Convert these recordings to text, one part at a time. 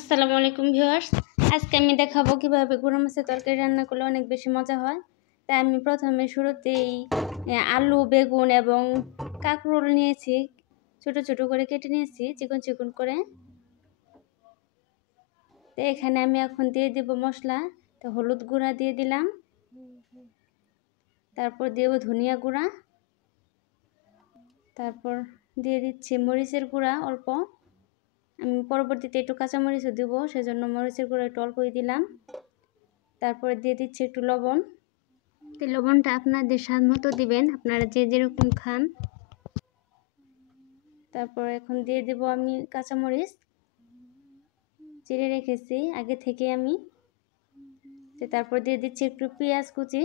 আসসালামু আলাইকুম ভিউয়ার্স। আজকে আমি দেখাবো কিভাবে গুঁড়ো মাছের তরকারি রান্না করলে অনেক বেশি মজা হয়। তাই আমি প্রথমে শুরুতেই আলু, বেগুন এবং কাঁকরোল নিয়েছি, ছোট ছোট করে কেটে নিয়েছি চিকন চিকন করে। তো এখানে আমি এখন দিয়ে দিব মশলা। তো হলুদ গুঁড়া দিয়ে দিলাম, তারপর দেব ধনিয়া গুঁড়া, তারপর দিয়ে দিচ্ছি মরিচের গুঁড়া অল্প। আমি পরবর্তীতে একটু কাঁচামরিচও দেবো, সেজন্য মরিচের গুঁড়ো একটু অল্পই দিলাম। তারপরে দিয়ে দিচ্ছি একটু লবণ। তো লবণটা আপনাদের স্বাদ মতো দিবেন, আপনারা যে যেরকম খান। তারপর এখন দিয়ে দেব আমি কাঁচামরিচ চিড়ে রেখেছি আগে থেকে আমি। তারপর দিয়ে দিচ্ছি একটু পেঁয়াজ কুচি,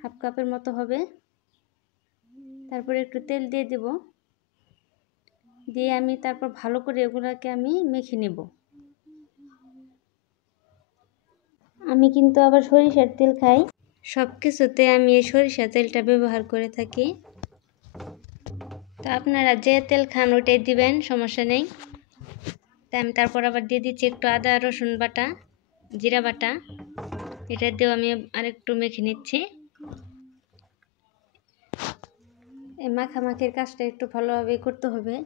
হাফ কাপের মতো হবে। তারপরে একটু তেল দিয়ে দেব, দিয়ে আমি তারপর ভালো করে এগুলোকে আমি মেখে নেব। আমি কিন্তু আবার সরিষার তেল খাই, সব কিছুতে আমি এই সরিষার তেলটা ব্যবহার করে থাকি। তো আপনারা যে তেল খান ওটাই দিবেন, সমস্যা নেই। তাই আমি তারপর আবার দিয়ে দিচ্ছি একটু আদা রসুন বাটা, জিরা বাটা। এটা দিয়েও আমি আরেকটু মেখে নিচ্ছি। এই মাখামাখির কাজটা একটু ভালোভাবে করতে হবে।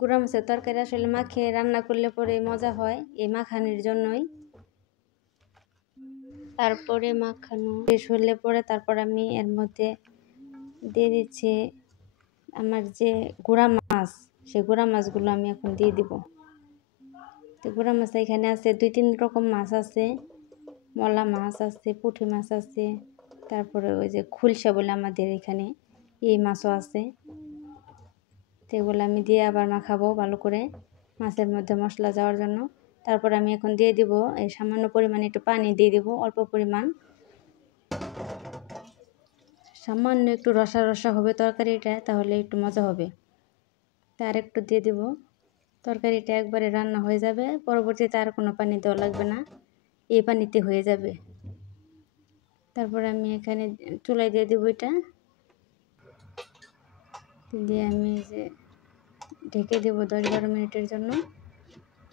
গুঁড়া মাছের তরকারি আসলে মাখিয়ে রান্না করলে পরে মজা হয়, এই মাখানির জন্যই। তারপরে মাখানো শেষ হলে পরে তারপর আমি এর মধ্যে দিয়ে দিচ্ছি আমার যে গুঁড়া মাছ, সেই গুঁড়া মাছগুলো আমি এখন দিয়ে দিব। তো গুঁড়া মাছ এখানে আছে 2-3 রকম মাছ আছে, মলা মাছ আছে, পুঁটি মাছ আছে, তারপরে ওই যে খুলসা বলে আমাদের এখানে, এই মাছও আছে। তো এগুলো আমি দিয়ে আবার মাখাবো ভালো করে মাছের মধ্যে মশলা যাওয়ার জন্য। তারপর আমি এখন দিয়ে দিব এই সামান্য পরিমাণে একটু পানি দিয়ে দিব, অল্প পরিমাণ, সামান্য একটু রসা রসা হবে তরকারিটা, তাহলে একটু মজা হবে। তার একটু দিয়ে দিব, তরকারিটা একবারে রান্না হয়ে যাবে। পরবর্তীতে আর কোনো পানি দেওয়া লাগবে না, এই পানিতে হয়ে যাবে। তারপর আমি এখানে চুলায় দিয়ে দেবো, এটা দিয়ে আমি যে ঢেকে দেবো 10-12 মিনিটের জন্য।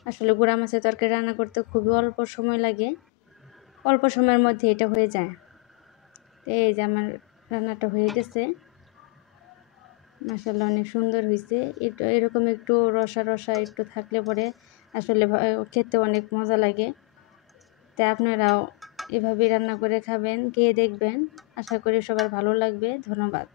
আসলে গুঁড়া মাছের তরকারি রান্না করতে খুবই অল্প সময় লাগে, অল্প সময়ের মধ্যে এটা হয়ে যায়। এই যে আমার রান্নাটা হয়ে গেছে, মাশাআল্লাহ অনেক সুন্দর হয়েছে। একটু এরকম একটু রসা রসা একটু থাকলে পরে আসলে খেতে অনেক মজা লাগে। তাই আপনারাও এভাবেই রান্না করে খাবেন, খেয়ে দেখবেন। আশা করি সবার ভালো লাগবে। ধন্যবাদ।